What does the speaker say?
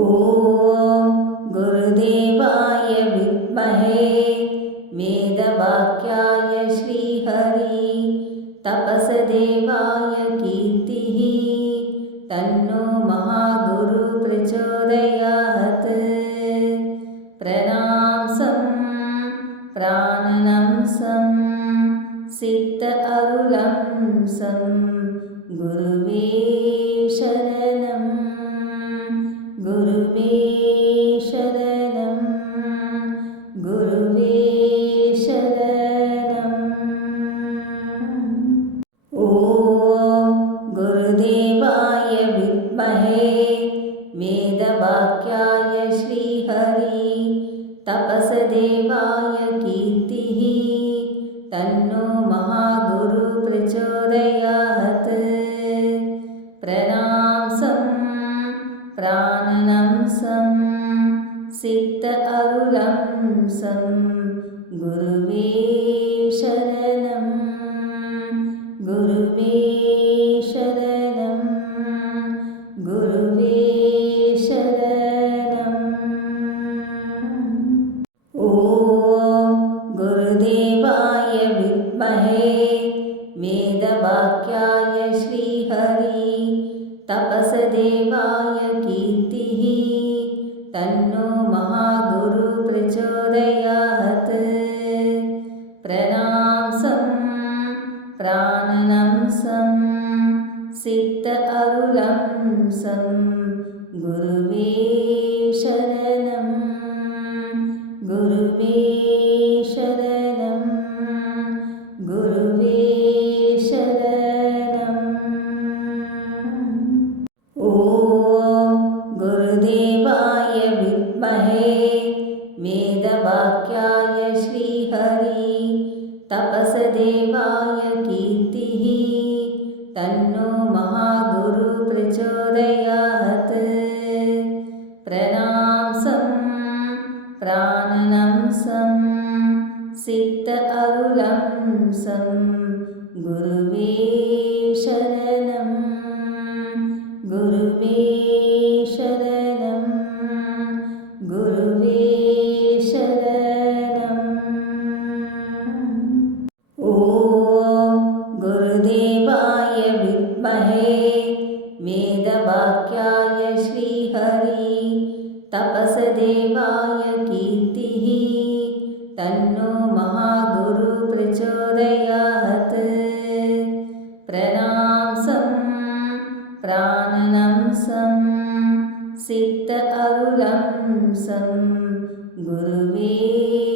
ॐ गुरुदेवाय विद्महे वेदवाक्याय श्रीहरि तपसदेवाय कीर्तिः तन्नो महागुरु प्रचोदयात् प्रणांसं प्राणनंसं सिद्ध अरुलं सं। गुरुवे विद्महे वेदवाक्याय श्रीहरि तपसदेवाय कीर्तिः तन्नो महागुरु प्रचोदयात् प्रणांसं प्राणनंसं सिद्ध अरुलं सं। गुरुवे शरणं श्रीहरि तपसदेवाय कीर्तिः। तन्नो महागुरु प्रचोदयात्। प्रणांसं प्राणनंसं सिद्ध अरुलं सं वेदवाक्याय श्रीहरि तपसदेवाय कीर्तिः तन्नो महागुरु प्रचोदयात्। प्रणांसं प्राणनंसं सिद्ध अरुलं सं गुरुवे शरणं गुरुदेवाय विद्महे। वेदवाक्याय श्रीहरि तपसदेवाय कीर्तिः। तन्नो महागुरु प्रचोदयात्। प्रणांसं प्राणनंसं सिद्ध अरुलं सं। गुरुवे शरणं गुरुवे